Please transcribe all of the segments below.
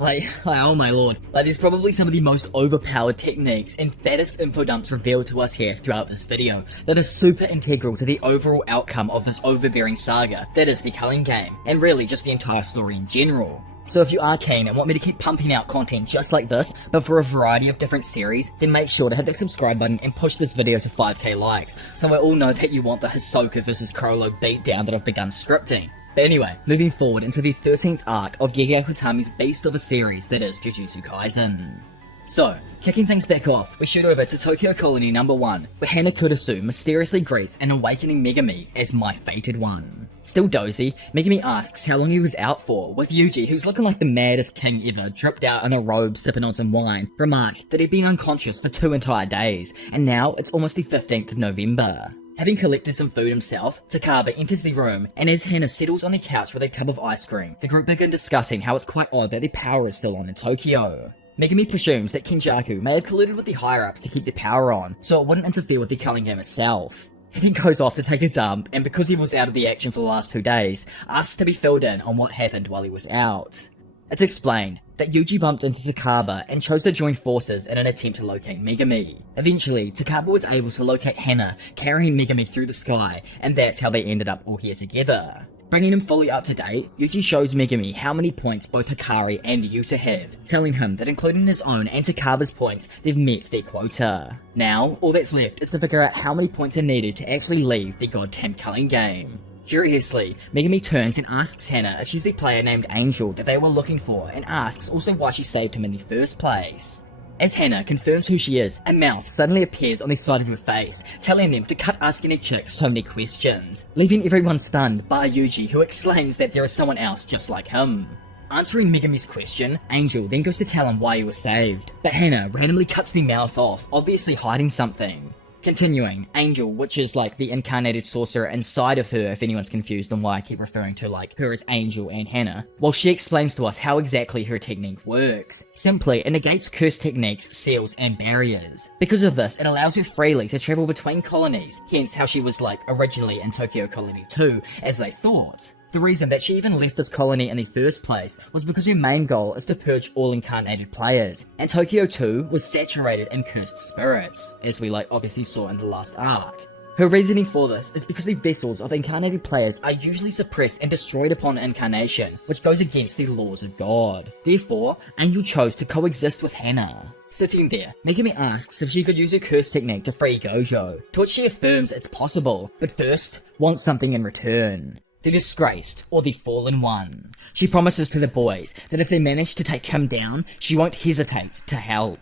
Oh my lord. There's probably some of the most overpowered techniques and fattest info dumps revealed to us here throughout this video that are super integral to the overall outcome of this overbearing saga that is the Culling game, and really just the entire story in general. So if you are keen and want me to keep pumping out content just like this, but for a variety of different series, then make sure to hit that subscribe button and push this video to 5k likes, so I all know that you want the Hisoka vs Crollo beatdown that I've begun scripting. But anyway, moving forward into the 13th arc of Genjaku Utami's beast of a series that is Jujutsu Kaisen. So, kicking things back off, we shoot over to Tokyo Colony number 1, where Hana Kurisu mysteriously greets an awakening Megami as my fated one. Still dozy, Megami asks how long he was out for, with Yuji, who's looking like the maddest king ever, dripped out in a robe sipping on some wine, remarks that he'd been unconscious for 2 entire days, and now it's almost the 15th of November. Having collected some food himself, Takaba enters the room, and as Hana settles on the couch with a tub of ice cream, the group begin discussing how it's quite odd that the power is still on in Tokyo. Megami presumes that Kenjaku may have colluded with the higher-ups to keep the power on, so it wouldn't interfere with the Culling game itself. He then goes off to take a dump, and because he was out of the action for the last 2 days, asks to be filled in on what happened while he was out. It's explained that Yuji bumped into Takaba and chose to join forces in an attempt to locate Megami. Eventually, Takaba was able to locate Hana, carrying Megami through the sky, and that's how they ended up all here together. Bringing him fully up to date, Yuji shows Megami how many points both Hikari and Yuta have, telling him that including his own and Takaba's points, they've met their quota. Now, all that's left is to figure out how many points are needed to actually leave the goddamn Culling game. Curiously, Megami turns and asks Hana if she's the player named Angel that they were looking for, and asks also why she saved him in the first place. As Hana confirms who she is, a mouth suddenly appears on the side of her face, telling them to cut asking a chick so many questions, leaving everyone stunned bar Yuji, who exclaims that there is someone else just like him. Answering Megami's question, Angel then goes to tell him why he was saved, but Hana randomly cuts the mouth off, obviously hiding something. Continuing, Angel, which is like the incarnated sorcerer inside of her, if anyone's confused on why I keep referring to her as Angel and Hana, while she explains to us how exactly her technique works. Simply, it negates curse techniques, seals, and barriers. Because of this, it allows her freely to travel between colonies, hence how she was originally in Tokyo Colony 2, as they thought. The reason that she even left this colony in the first place was because her main goal is to purge all incarnated players, and Tokyo 2 was saturated in cursed spirits, as we obviously saw in the last arc. Her reasoning for this is because the vessels of incarnated players are usually suppressed and destroyed upon incarnation, which goes against the laws of God. Therefore, Angel chose to coexist with Hana. Sitting there, Megami asks if she could use her curse technique to free Gojo, to which she affirms it's possible, but first, wants something in return. The disgraced, or the fallen one. She promises to the boys that if they manage to take him down, she won't hesitate to help.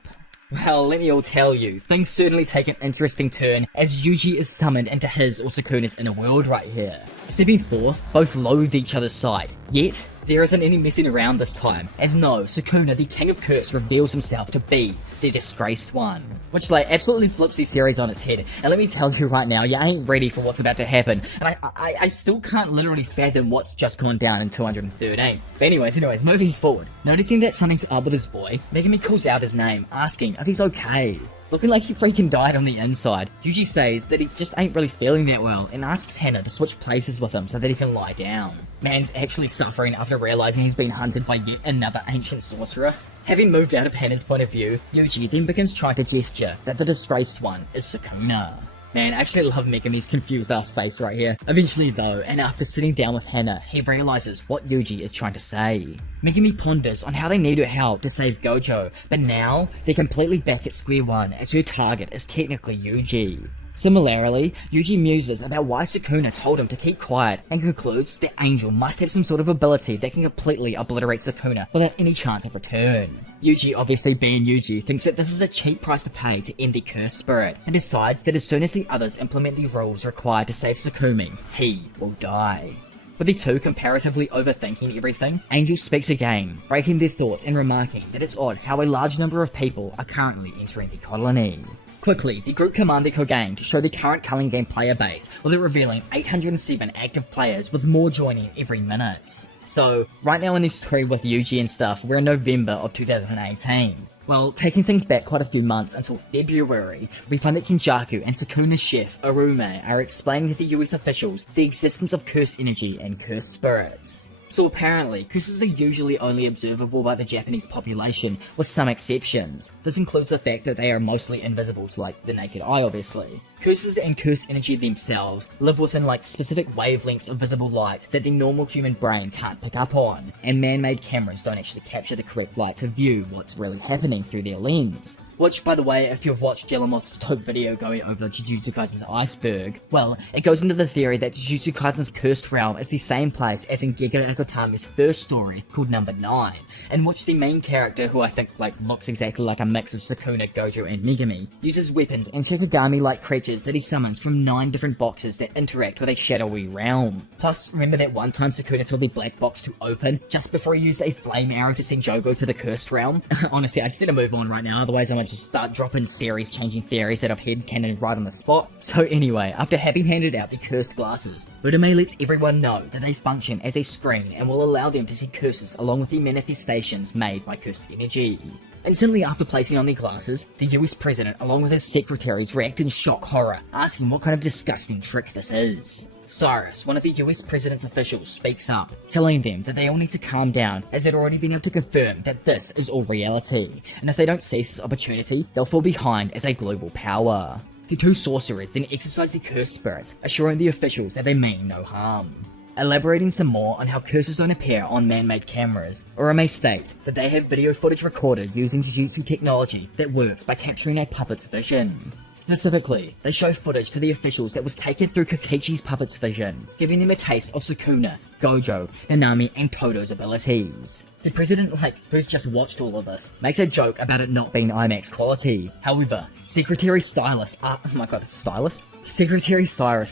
Well, let me all tell you, things certainly take an interesting turn as Yuji is summoned into his or Sukuna's inner world right here. Stepping forth, both loathe each other's sight, yet there isn't any messing around this time, as no, Sukuna, the King of Curse, reveals himself to be the disgraced one. Which absolutely flips the series on its head, and let me tell you right now, you ain't ready for what's about to happen, and I still can't literally fathom what's just gone down in 213. But anyways, moving forward. Noticing that something's up with his boy, Megami calls out his name, asking if he's okay. Looking like he freaking died on the inside, Yuji says that he just ain't really feeling that well and asks Hana to switch places with him so that he can lie down. Man's actually suffering after realizing he's been hunted by yet another ancient sorcerer. Having moved out of Hana's point of view, Yuji then begins trying to gesture that the disgraced one is Sukuna. Man, I actually love Megami's confused ass face right here. Eventually though, and after sitting down with Hana, he realizes what Yuji is trying to say. Megami ponders on how they need her help to save Gojo, but now they're completely back at square one as her target is technically Yuji. Similarly, Yuji muses about why Sukuna told him to keep quiet and concludes that Angel must have some sort of ability that can completely obliterate Sukuna without any chance of return. Yuji, obviously being Yuji, thinks that this is a cheap price to pay to end the cursed spirit, and decides that as soon as the others implement the rules required to save Sukuna, he will die. With the two comparatively overthinking everything, Angel speaks again, breaking their thoughts and remarking that it's odd how a large number of people are currently entering the colony. Quickly, the group command the Kogang to show the current Culling game player base, with it revealing 807 active players with more joining every minute. So, right now in this story with Yuji and stuff, we're in November of 2018. Well, taking things back quite a few months until February, we find that Kenjaku and Sukuna's chef, Arume, are explaining to the US officials the existence of cursed energy and cursed spirits. So apparently, curses are usually only observable by the Japanese population, with some exceptions. This includes the fact that they are mostly invisible to the naked eye, obviously. Curses and curse energy themselves live within specific wavelengths of visible light that the normal human brain can't pick up on, and man-made cameras don't actually capture the correct light to view what's really happening through their lens. Which, by the way, if you've watched Yelamoth's dope video going over Jujutsu Kaisen's iceberg, well, it goes into the theory that Jujutsu Kaisen's cursed realm is the same place as in Gege Akutami's first story, called Number 9, in which the main character, who I think looks exactly like a mix of Sukuna, Gojo, and Megumi, uses weapons and Shikigami-like creatures that he summons from 9 different boxes that interact with a shadowy realm. Plus, remember that one time Sukuna told the black box to open just before he used a flame arrow to send Jogo to the cursed realm? Honestly, I just need to move on right now, otherwise I'm just start dropping series-changing theories that I've headcanon right on the spot. So anyway, after having handed out the cursed glasses, Urame lets everyone know that they function as a screen and will allow them to see curses along with the manifestations made by cursed energy. Instantly after placing on the glasses, the US president along with his secretaries react in shock horror, asking what kind of disgusting trick this is. Cyrus, one of the US president's officials, speaks up, telling them that they all need to calm down as they'd already been able to confirm that this is all reality, and if they don't seize this opportunity, they'll fall behind as a global power. The 2 sorcerers then exercise the cursed spirits, assuring the officials that they mean no harm. Elaborating some more on how curses don't appear on man-made cameras, Urame states that they have video footage recorded using Jujutsu technology that works by capturing a puppet's vision. Specifically, they show footage to the officials that was taken through Kokichi's puppet's vision, giving them a taste of Sukuna, Gojo, Nanami, and Todo's abilities. The president, who's just watched all of this, makes a joke about it not being IMAX quality. However, Secretary Cyrus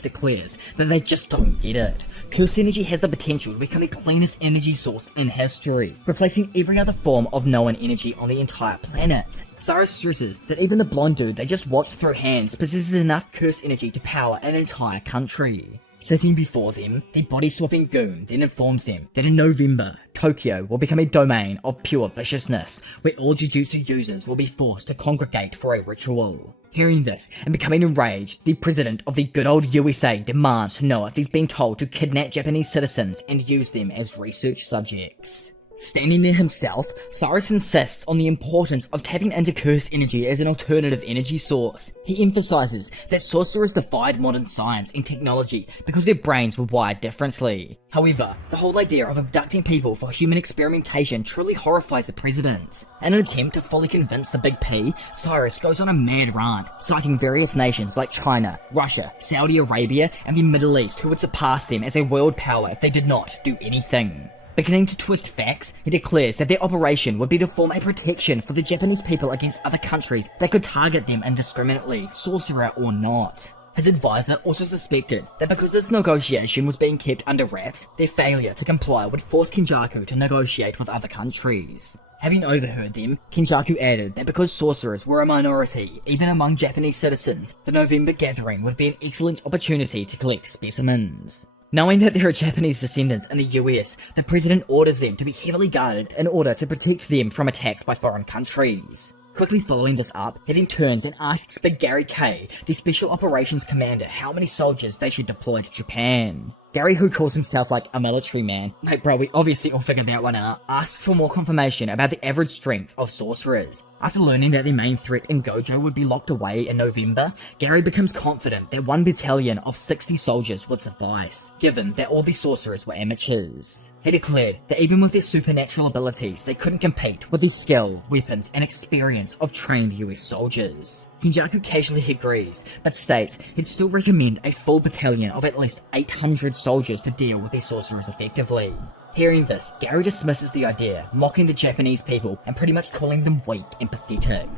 declares that they just don't get it. Curse energy has the potential to become the cleanest energy source in history, replacing every other form of known energy on the entire planet. Cyrus stresses that even the blonde dude they just watched through hands possesses enough curse energy to power an entire country. Sitting before them, the body-swapping goon then informs them that in November, Tokyo will become a domain of pure viciousness, where all Jujutsu users will be forced to congregate for a ritual. Hearing this and becoming enraged, the president of the good old USA demands to know if he's been told to kidnap Japanese citizens and use them as research subjects. Standing there himself, Cyrus insists on the importance of tapping into curse energy as an alternative energy source. He emphasizes that sorcerers defied modern science and technology because their brains were wired differently. However, the whole idea of abducting people for human experimentation truly horrifies the president. In an attempt to fully convince the Big P, Cyrus goes on a mad rant, citing various nations like China, Russia, Saudi Arabia, and the Middle East who would surpass them as a world power if they did not do anything. Beginning to twist facts, he declares that their operation would be to form a protection for the Japanese people against other countries that could target them indiscriminately, sorcerer or not. His advisor also suspected that because this negotiation was being kept under wraps, their failure to comply would force Kenjaku to negotiate with other countries. Having overheard them, Kenjaku added that because sorcerers were a minority, even among Japanese citizens, the November gathering would be an excellent opportunity to collect specimens. Knowing that there are Japanese descendants in the US, the president orders them to be heavily guarded in order to protect them from attacks by foreign countries. Quickly following this up, he then turns and asks Big Gary K, the Special Operations Commander, how many soldiers they should deploy to Japan. Gary, who calls himself a military man, bro, we obviously all figured that one out, asks for more confirmation about the average strength of sorcerers. After learning that the main threat in Gojo would be locked away in November, Gary becomes confident that 1 battalion of 60 soldiers would suffice, given that all the sorcerers were amateurs. He declared that even with their supernatural abilities, they couldn't compete with the skill, weapons, and experience of trained US soldiers. Kenjaku casually agrees, but states he'd still recommend a full battalion of at least 800 soldiers to deal with the sorcerers effectively. Hearing this, Gary dismisses the idea, mocking the Japanese people and pretty much calling them weak and pathetic.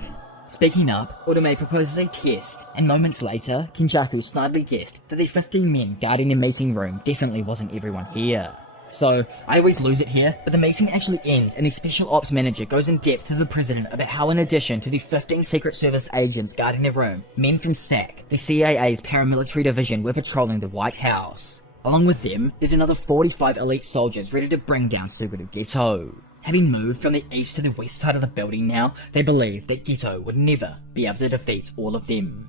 Speaking up, Urame proposes a test, and moments later, Kenjaku snidely guessed that the 15 men guarding the meeting room definitely wasn't everyone here. So, I always lose it here, but the meeting actually ends and the Special Ops Manager goes in depth to the President about how in addition to the 15 Secret Service agents guarding the room, men from SAC, the CIA's paramilitary division, were patrolling the White House. Along with them, there's another 45 elite soldiers ready to bring down Suguru Geto. Having moved from the east to the west side of the building now, they believe that Geto would never be able to defeat all of them.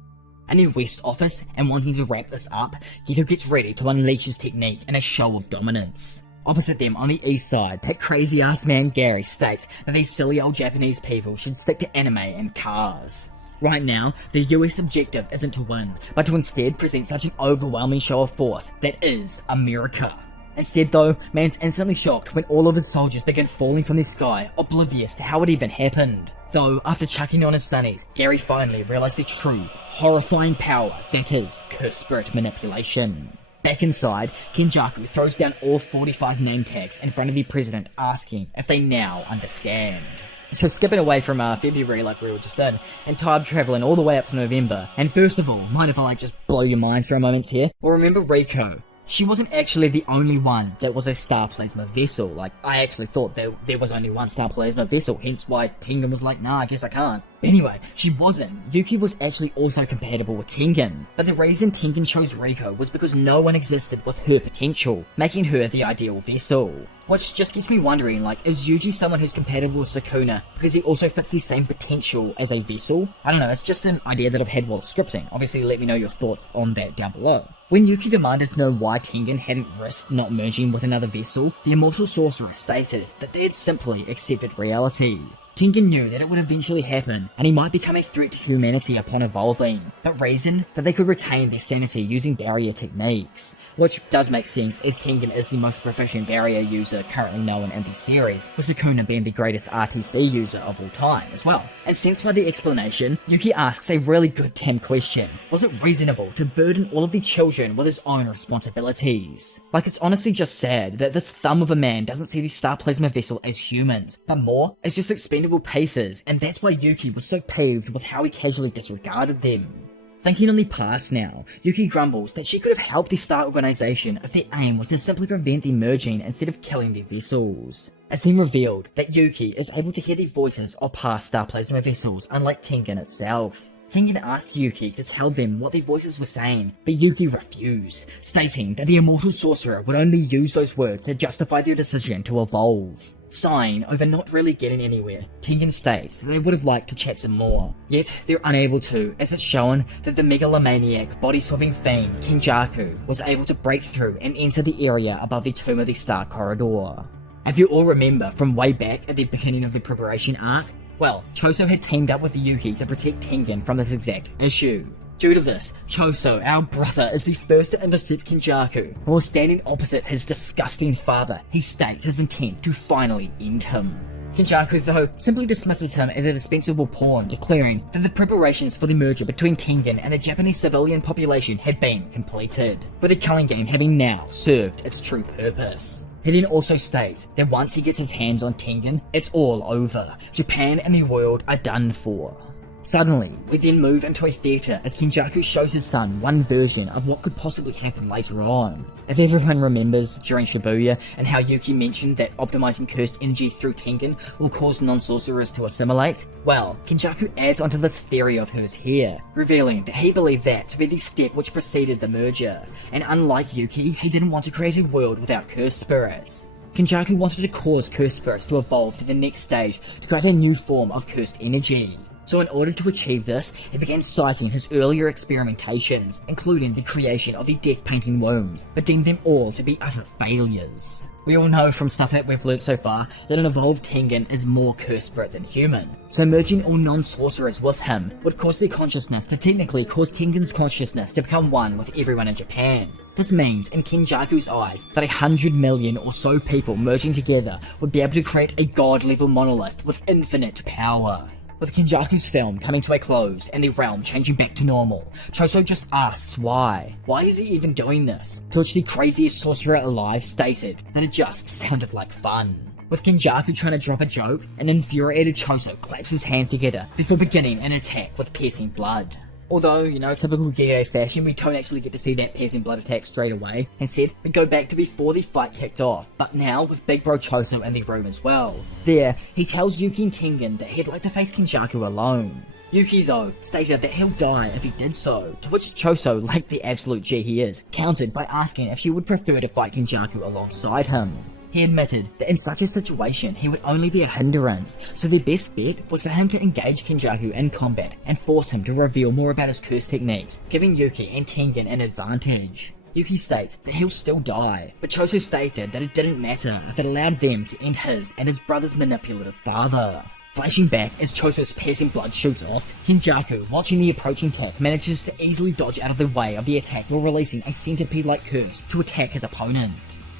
In the West office, and wanting to wrap this up, Geto gets ready to unleash his technique in a show of dominance. Opposite them on the east side, that crazy ass man Gary states that these silly old Japanese people should stick to anime and cars. Right now, the US objective isn't to win, but to instead present such an overwhelming show of force that is America. Instead though, man's instantly shocked when all of his soldiers begin falling from the sky, oblivious to how it even happened. Though, after chucking on his sunnies, Gary finally realized the true, horrifying power that is curse spirit manipulation. Back inside, Kenjaku throws down all 45 name tags in front of the president, asking if they now understand. So skipping away from February like we were just in, and time traveling all the way up to November, and first of all, mind if I just blow your minds for a moment here? Well, remember Riko? She wasn't actually the only one that was a star plasma vessel. Like, I actually thought there was only one star plasma vessel, hence why Tengen was like, nah, I guess I can't. Anyway, she wasn't. Yuki was actually also compatible with Tengen. But the reason Tengen chose Riko was because no one existed with her potential, making her the ideal vessel. Which just gets me wondering, like, is Yuji someone who's compatible with Sukuna because he also fits the same potential as a vessel? I don't know, it's just an idea that I've had while scripting. Obviously, let me know your thoughts on that down below. When Yuki demanded to know why Tengen hadn't risked not merging with another vessel, the Immortal Sorcerer stated that they had simply accepted reality. Tengen knew that it would eventually happen, and he might become a threat to humanity upon evolving, but reasoned that they could retain their sanity using barrier techniques, which does make sense as Tengen is the most proficient barrier user currently known in the series, with Sukuna being the greatest RTC user of all time as well. And sensed by the explanation, Yuki asks a really good damn question. Was it reasonable to burden all of the children with his own responsibilities? Like, it's honestly just sad that this thumb of a man doesn't see the Star Plasma vessel as humans, but more as just expendable paces, and that's why Yuki was so peeved with how he casually disregarded them. Thinking on the past now, Yuki grumbles that she could have helped the Star Organization if their aim was to simply prevent the merging instead of killing their vessels. It's then revealed that Yuki is able to hear the voices of past Star Plasma vessels, unlike Tengen itself. Tengen asked Yuki to tell them what the voices were saying, but Yuki refused, stating that the Immortal Sorcerer would only use those words to justify their decision to evolve. Sighing over not really getting anywhere, Tengen states that they would have liked to chat some more, yet they're unable to, as it's shown that the megalomaniac, body-swapping fiend Kenjaku was able to break through and enter the area above the Tomb of the Star corridor. If you all remember from way back at the beginning of the preparation arc, well, Choso had teamed up with Yuki to protect Tengen from this exact issue. Due to this, Choso, our brother, is the first to intercept Kenjaku. While standing opposite his disgusting father, he states his intent to finally end him. Kenjaku, though, simply dismisses him as a dispensable pawn, declaring that the preparations for the merger between Tengen and the Japanese civilian population had been completed, with the culling game having now served its true purpose. He then also states that once he gets his hands on Tengen, it's all over. Japan and the world are done for. Suddenly, we then move into a theatre as Kenjaku shows his son one version of what could possibly happen later on. If everyone remembers during Shibuya and how Yuki mentioned that optimizing cursed energy through Tengen will cause non-sorcerers to assimilate, well, Kenjaku adds onto this theory of hers here, revealing that he believed that to be the step which preceded the merger, and unlike Yuki, he didn't want to create a world without cursed spirits. Kenjaku wanted to cause cursed spirits to evolve to the next stage to create a new form of cursed energy. So in order to achieve this, he began citing his earlier experimentations, including the creation of the death painting wombs, but deemed them all to be utter failures. We all know from stuff that we've learnt so far that an evolved Tengen is more cursed spirit than human, so merging all non-sorcerers with him would cause their consciousness to technically cause Tengen's consciousness to become one with everyone in Japan. This means, in Kenjaku's eyes, that 100 million or so people merging together would be able to create a god-level monolith with infinite power. With Kenjaku's film coming to a close and the realm changing back to normal, Choso just asks why. Why is he even doing this? To which the craziest sorcerer alive stated that it just sounded like fun. With Kenjaku trying to drop a joke, an infuriated Choso claps his hands together before beginning an attack with piercing blood. Although, you know, typical Gege fashion, we don't actually get to see that piercing blood attack straight away. Instead, we go back to before the fight kicked off, but now with Big Bro Choso in the room as well. There, he tells Yuki and Tengen that he'd like to face Kenjaku alone. Yuki, though, stated that he'll die if he did so, to which Choso, like the absolute G he is, countered by asking if he would prefer to fight Kenjaku alongside him. He admitted that in such a situation he would only be a hindrance, so their best bet was for him to engage Kenjaku in combat and force him to reveal more about his curse techniques, giving Yuki and Tengen an advantage. Yuki states that he'll still die, but Choso stated that it didn't matter if it allowed them to end his and his brother's manipulative father. Flashing back as Choso's piercing blood shoots off, Kenjaku, watching the approaching attack, manages to easily dodge out of the way of the attack while releasing a centipede-like curse to attack his opponent.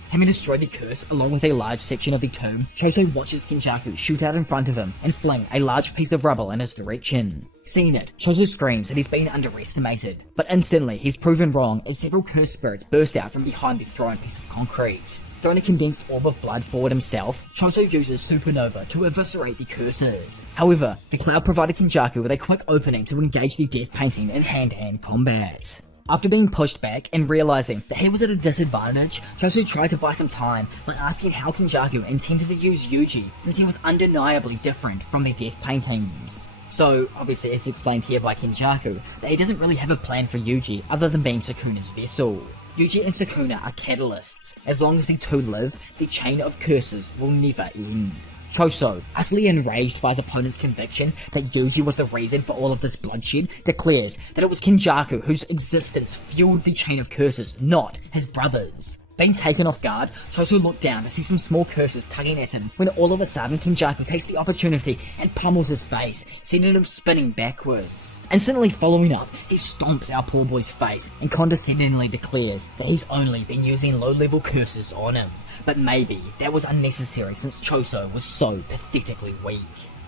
Having destroyed the curse along with a large section of the tomb, Choso watches Kenjaku shoot out in front of him and fling a large piece of rubble in his direction. Seeing it, Choso screams that he's been underestimated, but instantly he's proven wrong as several cursed spirits burst out from behind the thrown piece of concrete. Throwing a condensed orb of blood forward himself, Choso uses Supernova to eviscerate the curses. However, the cloud provided Kenjaku with a quick opening to engage the death painting in hand-to-hand combat. After being pushed back and realizing that he was at a disadvantage, Choso tried to buy some time by asking how Kenjaku intended to use Yuji since he was undeniably different from the death paintings. So, obviously it's explained here by Kenjaku that he doesn't really have a plan for Yuji other than being Sukuna's vessel. Yuji and Sukuna are catalysts. As long as the two live, the chain of curses will never end. Choso, utterly enraged by his opponent's conviction that Yuji was the reason for all of this bloodshed, declares that it was Kenjaku whose existence fueled the chain of curses, not his brothers. Being taken off guard, Choso looked down to see some small curses tugging at him when all of a sudden Kenjaku takes the opportunity and pummels his face, sending him spinning backwards. Instantly following up, he stomps our poor boy's face and condescendingly declares that he's only been using low-level curses on him. But maybe that was unnecessary since Choso was so pathetically weak.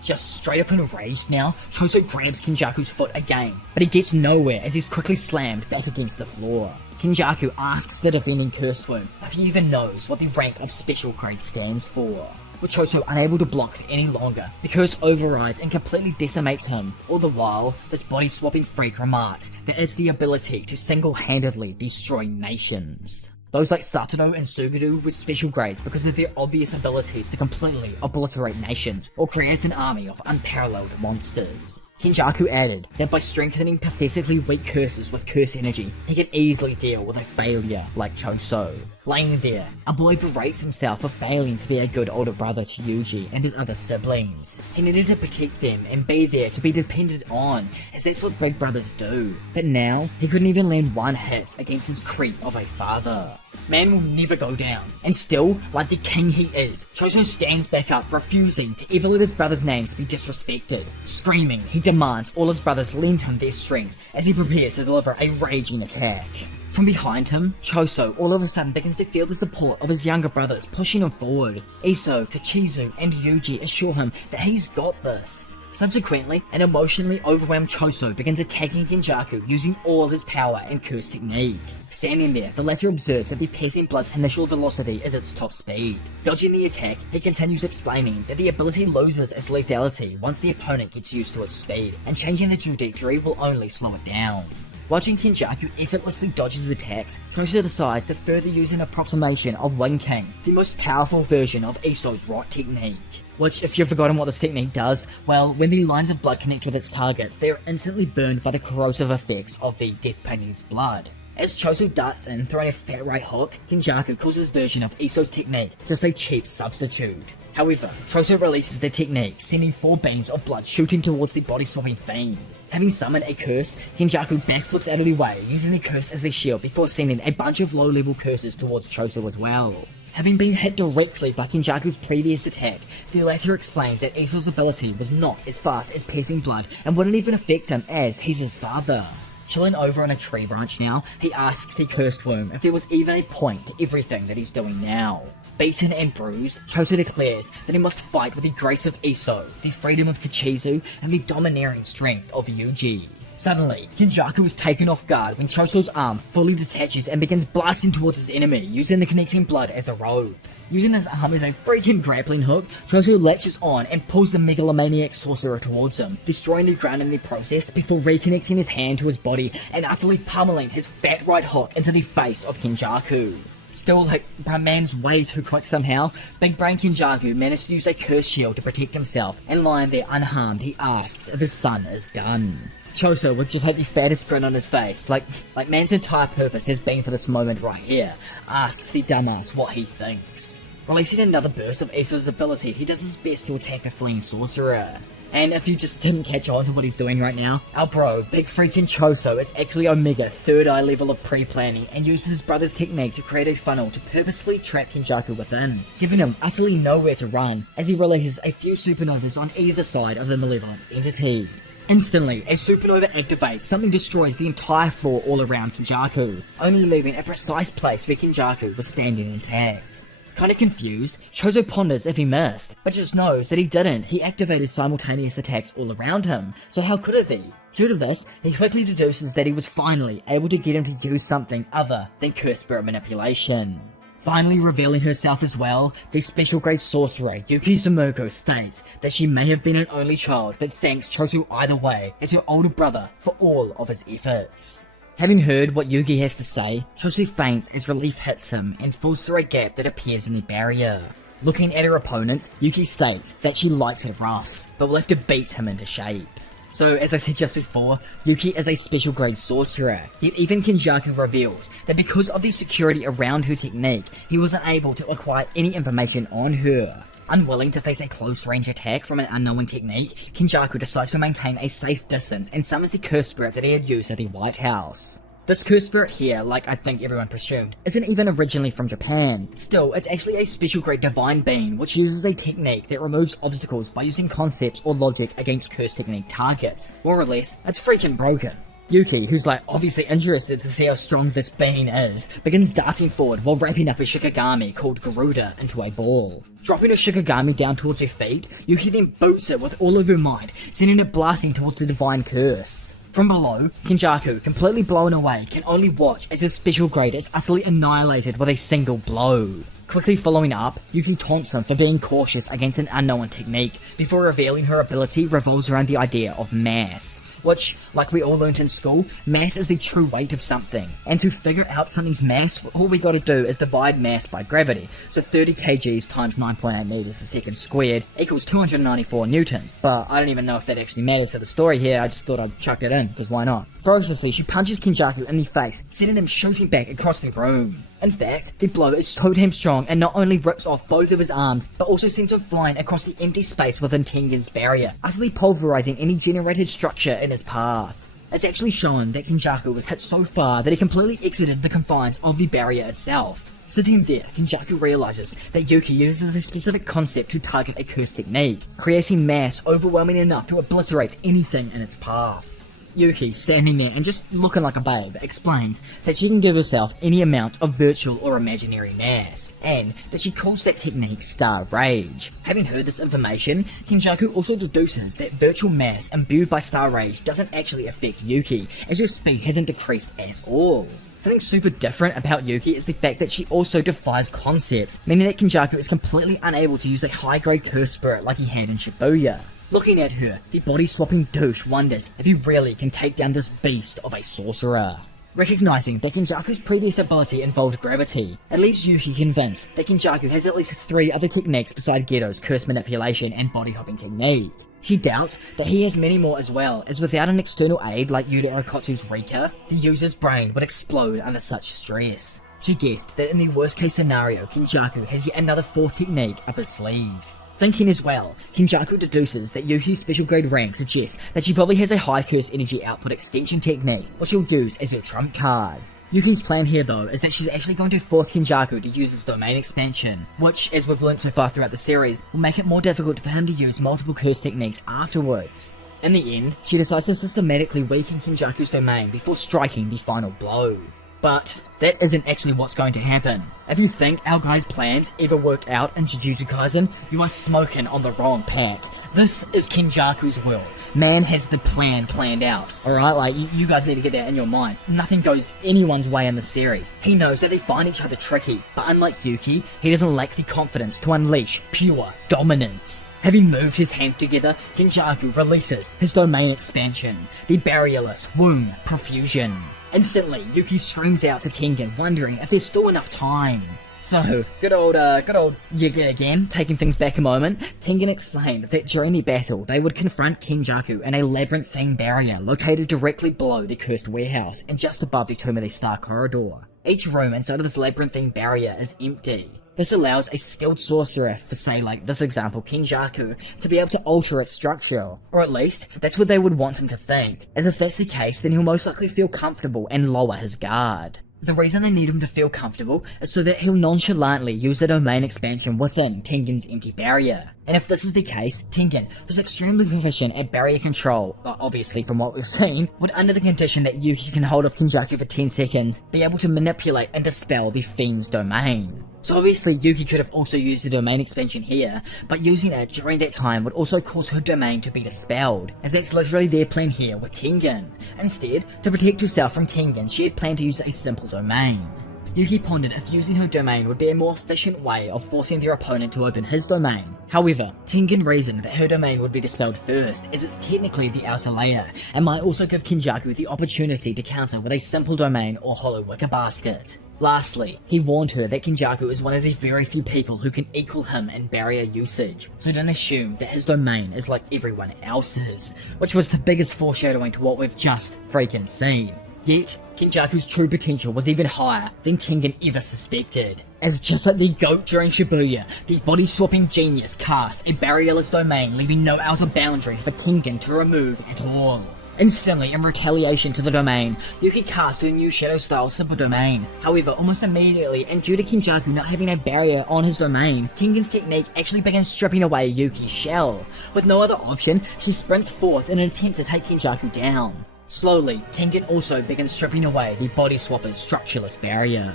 Just straight up enraged now, Choso grabs Kenjaku's foot again, but he gets nowhere as he's quickly slammed back against the floor. Kenjaku asks the defending Cursed Worm if he even knows what the rank of Special Grade stands for. With Choso unable to block for any longer, the curse overrides and completely decimates him. All the while, this body-swapping freak remarks that it's the ability to single-handedly destroy nations. Those like Satoru and Suguru with special grades because of their obvious abilities to completely obliterate nations or create an army of unparalleled monsters. Kenjaku added that by strengthening pathetically weak curses with curse energy, he could easily deal with a failure like Choso. Laying there, our boy berates himself for failing to be a good older brother to Yuji and his other siblings. He needed to protect them and be there to be depended on, as that's what big brothers do. But now, he couldn't even land one hit against his creep of a father. Man will never go down, and still, like the king he is, Choso stands back up, refusing to ever let his brother's names be disrespected. Screaming, he demands all his brothers lend him their strength as he prepares to deliver a raging attack. From behind him, Choso all of a sudden begins to feel the support of his younger brothers pushing him forward. Iso, Kachizu, and Yuji assure him that he's got this. Subsequently, an emotionally overwhelmed Choso begins attacking Kenjaku using all his power and curse technique. Standing there, the latter observes that the piercing blood's initial velocity is its top speed. Dodging the attack, he continues explaining that the ability loses its lethality once the opponent gets used to its speed, and changing the trajectory will only slow it down. Watching Kenjaku effortlessly dodge his attacks, Choso decides to further use an approximation of Wing King, the most powerful version of Iso's rot technique. Which, if you've forgotten what this technique does, well, when the lines of blood connect with its target, they are instantly burned by the corrosive effects of the death painting's blood. As Choso darts in, throwing a fat right hook, Kenjaku calls his version of Iso's technique just a cheap substitute. However, Choso releases the technique, sending 4 beams of blood shooting towards the body-swapping fiend. Having summoned a curse, Kenjaku backflips out of the way, using the curse as a shield before sending a bunch of low-level curses towards Choso as well. Having been hit directly by Kenjaku's previous attack, the latter explains that Iso's ability was not as fast as piercing blood and wouldn't even affect him as he's his father. Chilling over on a tree branch now, he asks the Cursed Worm if there was even a point to everything that he's doing now. Beaten and bruised, Choso declares that he must fight with the grace of Iso, the freedom of Kachizu, and the domineering strength of Yuji. Suddenly, Kenjaku is taken off guard when Choso's arm fully detaches and begins blasting towards his enemy, using the connecting blood as a rope. Using his arm as a freaking grappling hook, Choso latches on and pulls the megalomaniac sorcerer towards him, destroying the ground in the process before reconnecting his hand to his body and utterly pummeling his fat right hook into the face of Kenjaku. Still, my man's way too quick somehow, Big Brain Kenjaku managed to use a curse shield to protect himself, and lying there unharmed, he asks if his son is done. Choso, with just the fattest grin on his face, like man's entire purpose has been for this moment right here, asks the dumbass what he thinks. Releasing another burst of Iso's ability, he does his best to attack the fleeing sorcerer. And if you just didn't catch on to what he's doing right now, our bro, Big Freaking Choso, is actually Omega third eye level of pre-planning and uses his brother's technique to create a funnel to purposefully trap Kenjaku within, giving him utterly nowhere to run as he releases a few supernovas on either side of the malevolent entity. Instantly, as supernova activates, something destroys the entire floor all around Kenjaku, only leaving a precise place where Kenjaku was standing intact. Kinda confused, Choso ponders if he missed, but just knows that he didn't. He activated simultaneous attacks all around him, so how could it be? Due to this, he quickly deduces that he was finally able to get him to use something other than curse spirit manipulation. Finally revealing herself as well, the special grade sorcerer Yuki Sumoko states that she may have been an only child but thanks Choso either way as her older brother for all of his efforts. Having heard what Yuki has to say, Choso faints as relief hits him and falls through a gap that appears in the barrier. Looking at her opponent, Yuki states that she likes it rough, but will have to beat him into shape. So, as I said just before, Yuki is a special grade sorcerer, yet even Kenjaku reveals that because of the security around her technique, he wasn't able to acquire any information on her. Unwilling to face a close-range attack from an unknown technique, Kenjaku decides to maintain a safe distance and summons the curse spirit that he had used at the White House. This curse spirit here, like I think everyone presumed, isn't even originally from Japan. Still, it's actually a special grade divine being, which uses a technique that removes obstacles by using concepts or logic against curse technique targets. More or less, it's freaking broken. Yuki, who's like obviously interested to see how strong this being is, begins darting forward while wrapping up a shikigami called Garuda into a ball. Dropping her shikigami down towards her feet, Yuki then boots it with all of her might, sending it blasting towards the divine curse. From below, Kenjaku, completely blown away, can only watch as his special grade is utterly annihilated with a single blow. Quickly following up, Yuki taunts him for being cautious against an unknown technique, before revealing her ability revolves around the idea of mass. Which, like we all learnt in school, mass is the true weight of something. And to figure out something's mass, all we gotta do is divide mass by gravity. So 30 kgs times 9.8 meters a second squared equals 294 newtons. But I don't even know if that actually matters to the story here, I just thought I'd chuck it in, because why not? Ferociously, she punches Kenjaku in the face, sending him shooting back across the room. In fact, the blow is so damn strong and not only rips off both of his arms, but also sends him flying across the empty space within Tengen's barrier, utterly pulverizing any generated structure in his path. It's actually shown that Kenjaku was hit so far that he completely exited the confines of the barrier itself. Sitting there, Kenjaku realizes that Yuki uses a specific concept to target a curse technique, creating mass overwhelming enough to obliterate anything in its path. Yuki, standing there and just looking like a babe, explains that she can give herself any amount of virtual or imaginary mass, and that she calls that technique Star Rage. Having heard this information, Kenjaku also deduces that virtual mass imbued by Star Rage doesn't actually affect Yuki, as her speed hasn't decreased at all. Something super different about Yuki is the fact that she also defies concepts, meaning that Kenjaku is completely unable to use a high-grade curse spirit like he had in Shibuya. Looking at her, the body-swapping douche wonders if he really can take down this beast of a sorcerer. Recognizing that Kenjaku's previous ability involved gravity, it leaves Yuki convinced that Kenjaku has at least 3 other techniques beside Gedo's curse manipulation and body-hopping technique. She doubts that he has many more as well, as without an external aid like Yuta Okotsu's Rika, the user's brain would explode under such stress. She guessed that in the worst case scenario, Kenjaku has yet another 4th technique up his sleeve. Thinking as well, Kenjaku deduces that Yuki's special grade rank suggests that she probably has a high curse energy output extension technique, which she'll use as her trump card. Yuki's plan here though is that she's actually going to force Kenjaku to use his domain expansion, which, as we've learnt so far throughout the series, will make it more difficult for him to use multiple curse techniques afterwards. In the end, she decides to systematically weaken Kenjaku's domain before striking the final blow. But that isn't actually what's going to happen. If you think our guy's plans ever work out in Jujutsu Kaisen, you are smoking on the wrong pack. This is Kenjaku's world. Man has the plan planned out. Alright, like, you guys need to get that in your mind. Nothing goes anyone's way in the series. He knows that they find each other tricky, but unlike Yuki, he doesn't lack the confidence to unleash pure dominance. Having moved his hands together, Kenjaku releases his domain expansion, the barrierless womb profusion. Instantly, Yuki screams out to Tengen, wondering if there's still enough time. So, good old Yuki again, taking things back a moment, Tengen explained that during the battle, they would confront Kenjaku in a labyrinthine barrier located directly below the cursed warehouse and just above the Tomb of the Star corridor. Each room inside of this labyrinthine barrier is empty. This allows a skilled sorcerer, for say like this example Kenjaku, to be able to alter its structure, or at least that's what they would want him to think, as if that's the case then he'll most likely feel comfortable and lower his guard. The reason they need him to feel comfortable is so that he'll nonchalantly use the domain expansion within Tengen's empty barrier. And if this is the case, Tengen, who's extremely proficient at barrier control, obviously from what we've seen, would under the condition that Yuki can hold off Kenjaku for 10 seconds, be able to manipulate and dispel the Fiend's domain. So obviously Yuki could have also used the domain expansion here, but using it during that time would also cause her domain to be dispelled, as that's literally their plan here with Tengen. Instead, to protect herself from Tengen, she had planned to use a simple domain. Yuki pondered if using her domain would be a more efficient way of forcing their opponent to open his domain. However, Tengen reasoned that her domain would be dispelled first, as it's technically the outer layer, and might also give Kenjaku the opportunity to counter with a simple domain or hollow wicker basket. Lastly, he warned her that Kenjaku is one of the very few people who can equal him in barrier usage, so don't assume that his domain is like everyone else's, which was the biggest foreshadowing to what we've just freaking seen. Yet, Kenjaku's true potential was even higher than Tengen ever suspected, as just like the GOAT during Shibuya, the body-swapping genius cast a barrierless domain leaving no outer boundary for Tengen to remove at all. Instantly, in retaliation to the domain, Yuki cast her new Shadow-style simple domain. However, almost immediately, and due to Kenjaku not having a barrier on his domain, Tengen's technique actually begins stripping away Yuki's shell. With no other option, she sprints forth in an attempt to take Kenjaku down. Slowly, Tengen also begins stripping away the body swapper's structureless barrier.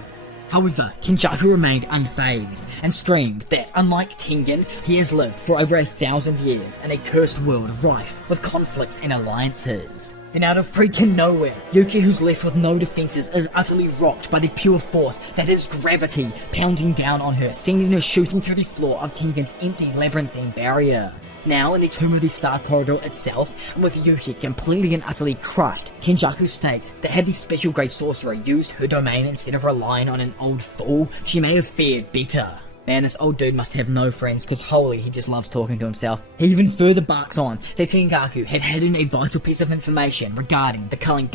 However, Kenjaku remained unfazed, and screamed that, unlike Tengen, he has lived for over 1,000 years in a cursed world rife with conflicts and alliances. Then out of freaking nowhere, Yuki, who's left with no defenses, is utterly rocked by the pure force that is gravity pounding down on her, sending her shooting through the floor of Tengen's empty labyrinthine barrier. Now in the Tomb of the Star Corridor itself, and with Yuki completely and utterly crushed, Kenjaku states that had the special grade sorcerer used her domain instead of relying on an old fool, she may have fared better. Man, this old dude must have no friends, cause holy, he just loves talking to himself. He even further barks on that Kenjaku had hidden a vital piece of information regarding the culling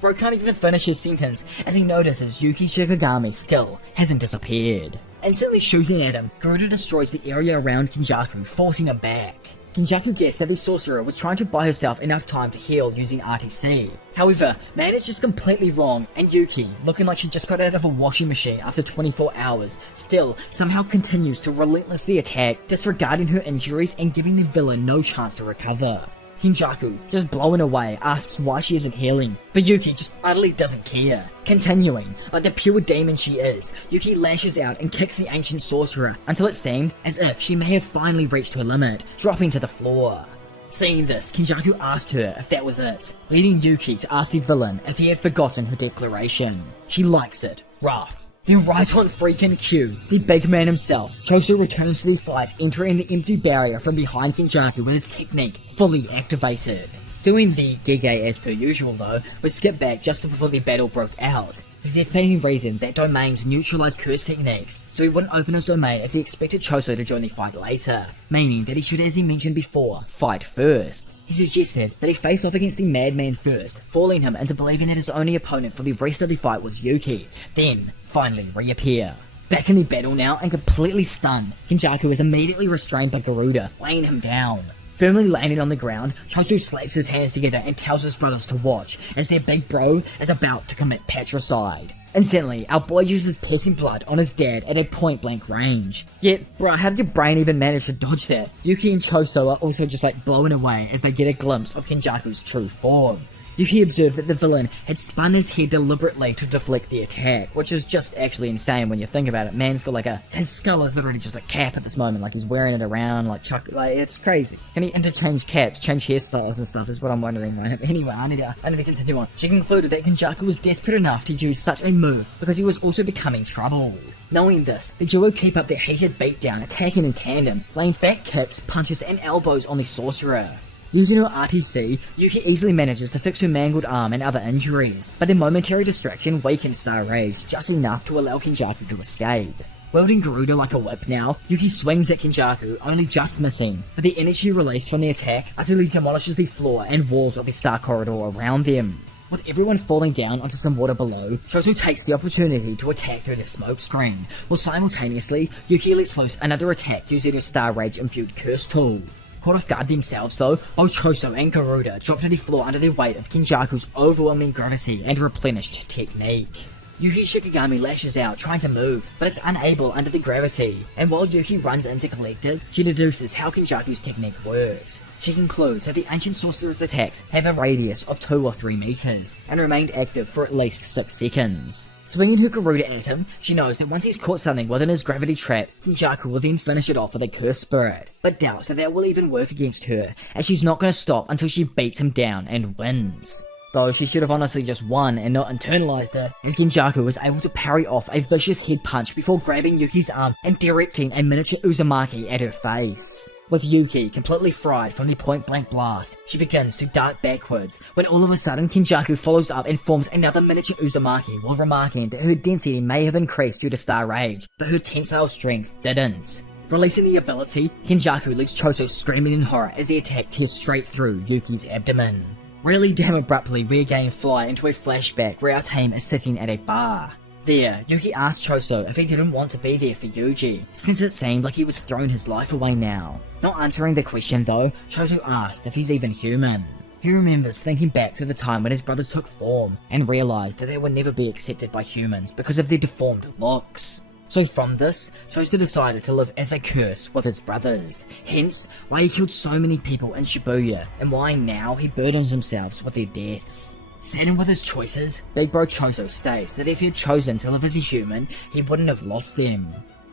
Bro can't even finish his sentence as he notices Yuki Shikigami still hasn't disappeared. Instantly shooting at him, Garuda destroys the area around Kenjaku, forcing him back. Kenjaku guessed that the sorcerer was trying to buy herself enough time to heal using RTC. However, man is just completely wrong, and Yuki, looking like she just got out of a washing machine after 24 hours, still somehow continues to relentlessly attack, disregarding her injuries and giving the villain no chance to recover. Kenjaku, just blown away, asks why she isn't healing, but Yuki just utterly doesn't care. Continuing, like the pure demon she is, Yuki lashes out and kicks the ancient sorcerer until it seemed as if she may have finally reached her limit, dropping to the floor. Seeing this, Kenjaku asked her if that was it, leading Yuki to ask the villain if he had forgotten her declaration. She likes it, rough. Then right on freaking cue, the big man himself, Choso returns to the fight, entering the empty barrier from behind Kenjaku with his technique fully activated. Doing the Gege as per usual though, we skip back just before the battle broke out. The death-making reason that domains neutralize curse techniques, so he wouldn't open his domain if he expected Choso to join the fight later, meaning that he should, as he mentioned before, fight first. He suggested that he face off against the madman first, fooling him into believing that his only opponent for the rest of the fight was Yuki, then finally reappear. Back in the battle now and completely stunned, Kenjaku is immediately restrained by Garuda, laying him down. Firmly landing on the ground, Choso slaps his hands together and tells his brothers to watch as their big bro is about to commit patricide. Instantly, our boy uses piercing blood on his dad at a point-blank range. Yet, bruh, how did your brain even manage to dodge that? Yuki and Choso are also just like blown away as they get a glimpse of Kenjaku's true form. Yuki observed that the villain had spun his head deliberately to deflect the attack, which is just actually insane when you think about it. Man's got like his skull is literally just a cap at this moment, like he's wearing it around, like it's crazy. Can he interchange caps, change hairstyles and stuff is what I'm wondering right now. Anyway, I need to continue on. She concluded that Kenjaku was desperate enough to use such a move because he was also becoming trouble. Knowing this, the duo keep up their heated beatdown, attacking in tandem, laying fat kicks, punches and elbows on the sorcerer. Using her RTC, Yuki easily manages to fix her mangled arm and other injuries, but a momentary distraction weakens Star Rage just enough to allow Kenjaku to escape. Wielding Garuda like a whip now, Yuki swings at Kenjaku, only just missing, but the energy released from the attack utterly demolishes the floor and walls of the Star Corridor around them. With everyone falling down onto some water below, Choso takes the opportunity to attack through the smoke screen, while simultaneously, Yuki lets loose another attack using her Star Rage imbued curse tool. Caught off guard themselves though, both Choso and Garuda drop to the floor under the weight of Kenjaku's overwhelming gravity and replenished technique. Yuki's Shikigami lashes out trying to move, but it's unable under the gravity, and while Yuki runs in to collect it, she deduces how Kenjaku's technique works. She concludes that the ancient sorcerer's attacks have a radius of 2 or 3 meters, and remained active for at least 6 seconds. Swinging her Garuda at him, she knows that once he's caught something within his gravity trap, Kenjaku will then finish it off with a curse spirit, but doubts that will even work against her, as she's not going to stop until she beats him down and wins. Though she should have honestly just won and not internalized it, as Kenjaku was able to parry off a vicious head punch before grabbing Yuki's arm and directing a miniature Uzumaki at her face. With Yuki completely fried from the point-blank blast, she begins to dart backwards, when all of a sudden Kenjaku follows up and forms another miniature Uzumaki while remarking that her density may have increased due to Star Rage, but her tensile strength didn't. Releasing the ability, Kenjaku leaves Choso screaming in horror as the attack tears straight through Yuki's abdomen. Really damn abruptly, we again fly into a flashback where our team is sitting at a bar. There, Yuki asked Choso if he didn't want to be there for Yuji, since it seemed like he was throwing his life away now. Not answering the question though, Choso asked if he's even human. He remembers thinking back to the time when his brothers took form, and realized that they would never be accepted by humans because of their deformed looks. So from this, Choso decided to live as a curse with his brothers, hence why he killed so many people in Shibuya, and why now he burdens himself with their deaths. Saddened with his choices, Big Bro Choso states that if he had chosen to live as a human, he wouldn't have lost them.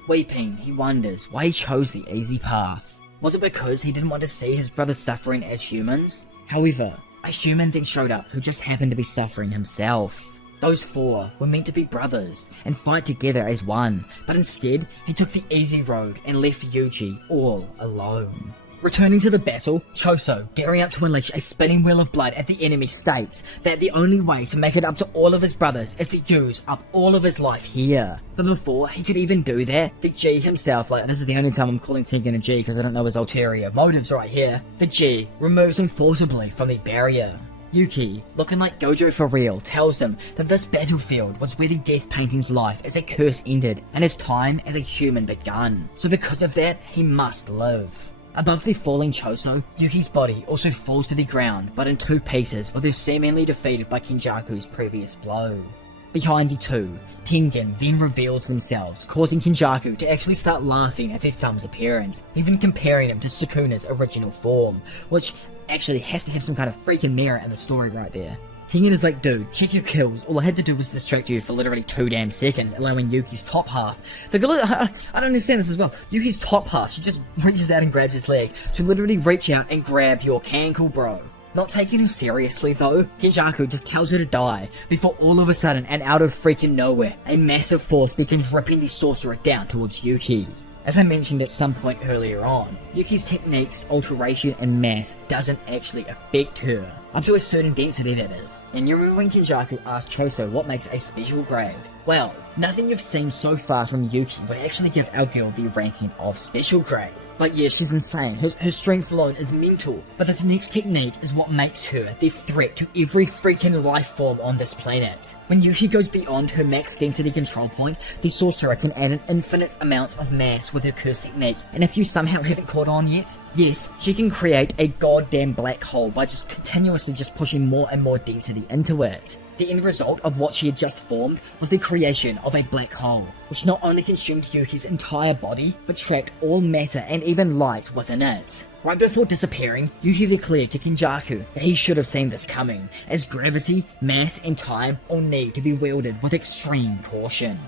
Weeping, he wonders why he chose the easy path. Was it because he didn't want to see his brothers suffering as humans? However, a human then showed up who just happened to be suffering himself. Those 4 were meant to be brothers and fight together as one, but instead he took the easy road and left Yuji all alone. Returning to the battle, Choso, gearing up to unleash a spinning wheel of blood at the enemy, states that the only way to make it up to all of his brothers is to use up all of his life here. But before he could even do that, the G himself, like this is the only time I'm calling Tengen a G because I don't know his ulterior motives right here, the G removes him forcibly from the barrier. Yuki, looking like Gojo for real, tells him that this battlefield was where the death painting's life as a curse ended and his time as a human begun. So because of that, he must live. Above the falling Choso, Yuki's body also falls to the ground, but in 2 pieces, with her seemingly defeated by Kenjaku's previous blow. Behind the two, Tengen then reveals themselves, causing Kenjaku to actually start laughing at their thumb's appearance, even comparing him to Sukuna's original form, which actually has to have some kind of freaking merit in the story right there. Tengen is like, dude, check your kills. All I had to do was distract you for literally 2 damn seconds, allowing Yuki's top half. I don't understand this as well. Yuki's top half, she just reaches out and grabs his leg to literally reach out and grab your cankle, bro. Not taking her seriously though, Kenjaku just tells her to die, before all of a sudden and out of freaking nowhere, a massive force begins ripping the sorcerer down towards Yuki. As I mentioned at some point earlier on, Yuki's techniques, alteration and mass doesn't actually affect her, up to a certain density that is. And you remember when Kenjaku asked Choso what makes a special grade? Well, nothing you've seen so far from Yuki would actually give our girl the ranking of special grade. Like yeah, she's insane, her strength alone is mental, but this next technique is what makes her the threat to every freaking life form on this planet. When Yuki goes beyond her max density control point, the sorcerer can add an infinite amount of mass with her curse technique, and if you somehow haven't caught on yet, yes, she can create a goddamn black hole by just continuously just pushing more and more density into it. The end result of what she had just formed was the creation of a black hole, which not only consumed Yuki's entire body, but trapped all matter and even light within it. Right before disappearing, Yuki declared to Kenjaku that he should have seen this coming, as gravity, mass, and time all need to be wielded with extreme caution.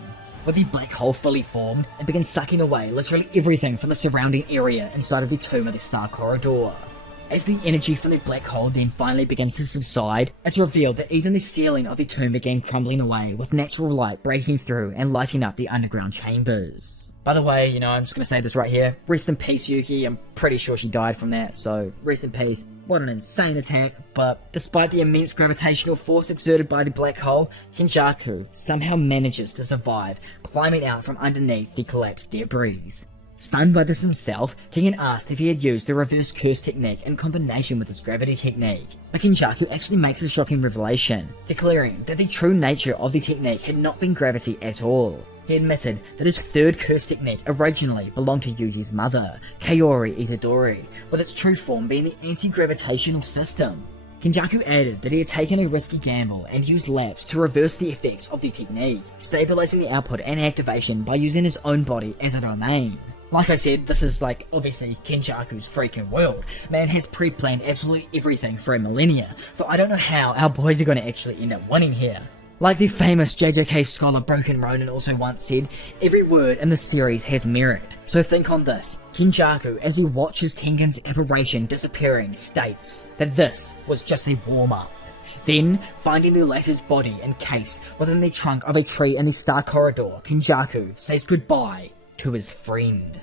With the black hole fully formed, it begins sucking away literally everything from the surrounding area inside of the Tomb of the Star Corridor. As the energy from the black hole then finally begins to subside, it's revealed that even the ceiling of the tomb began crumbling away, with natural light breaking through and lighting up the underground chambers. By the way, I'm just gonna say this right here, rest in peace Yuki, I'm pretty sure she died from that, so rest in peace. What an insane attack, but despite the immense gravitational force exerted by the black hole, Kenjaku somehow manages to survive, climbing out from underneath the collapsed debris. Stunned by this himself, Tengen asked if he had used the reverse curse technique in combination with his gravity technique. But Kenjaku actually makes a shocking revelation, declaring that the true nature of the technique had not been gravity at all. He admitted that his third curse technique originally belonged to Yuji's mother, Kaori Itadori, with its true form being the anti-gravitational system. Kenjaku added that he had taken a risky gamble and used lapse to reverse the effects of the technique, stabilizing the output and activation by using his own body as a domain. Like I said, this is like obviously Kenjaku's freaking world. Man has pre-planned absolutely everything for a millennia, so I don't know how our boys are going to actually end up winning here. Like the famous JJK scholar Broken Ronin also once said, every word in the series has merit. So think on this. Kenjaku, as he watches Tengen's apparition disappearing, states that this was just a warm-up. Then, finding the latter's body encased within the trunk of a tree in the Star Corridor, Kenjaku says goodbye to his friend.